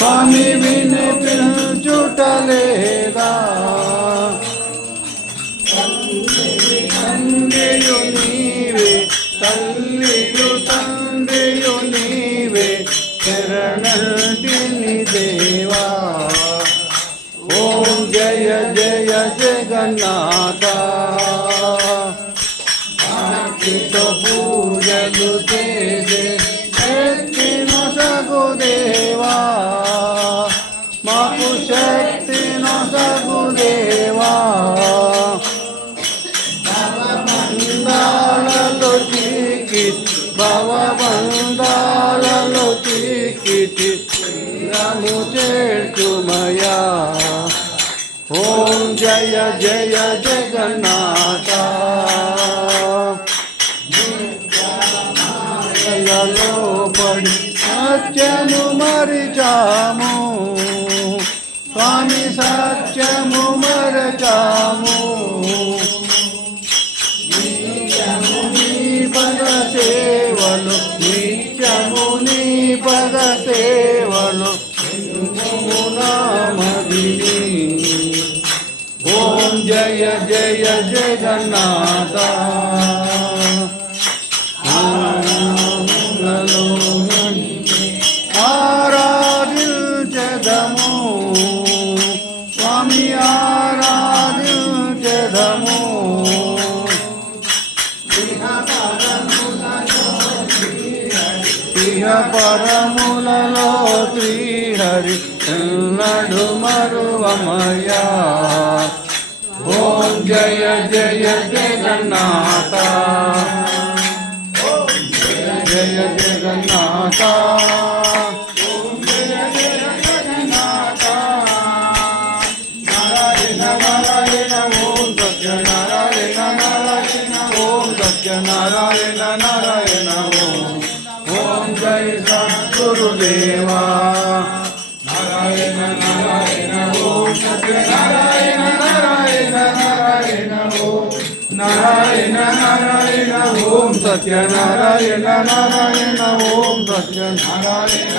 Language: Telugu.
స్వామి వినిపించుటలేదా తండ్రియు నీవే తల్లియు తండ్రియు నీవే శరణంటిని దేవా ఓం జయ జయ జగన్నాథ భక్తితో పూజలు చేసే శక్తి నొసగు దేవా మాకు శక్తి నొసగు దేవా భవబంధాలలో చీకిటి రము చేర్చుమయా ఓం జయ జయ జగన్నాథ పడి సత్యము మరిచాము స్వామి సత్యము మరచాము పద సేవలు నిత్యము నీ పద సేవలు నామదిని ఓం జయ జయ జగన్నాథ ఆరాధించదము స్వామి ఆరాధించదము ఇహ పరములలో శ్రీహరి ఎన్నడు మరువమయా ఓం జయ జయ జగన్నాథ జయ జగన్నాథ నారాయణ నారాయణ ఓం సత్యనారాయణ నారాయణ ఓం సత్యనారాయణ నారాయణ ఓం జయ సద్గురుదేవా నారాయణ నారాయణ ఓం సత్యనారాయణ నారాయణ నారాయణ ఓం నారాయణ నారాయణ ఓం సత్యనారాయణ నారాయణ ఓం సత్యనారాయణ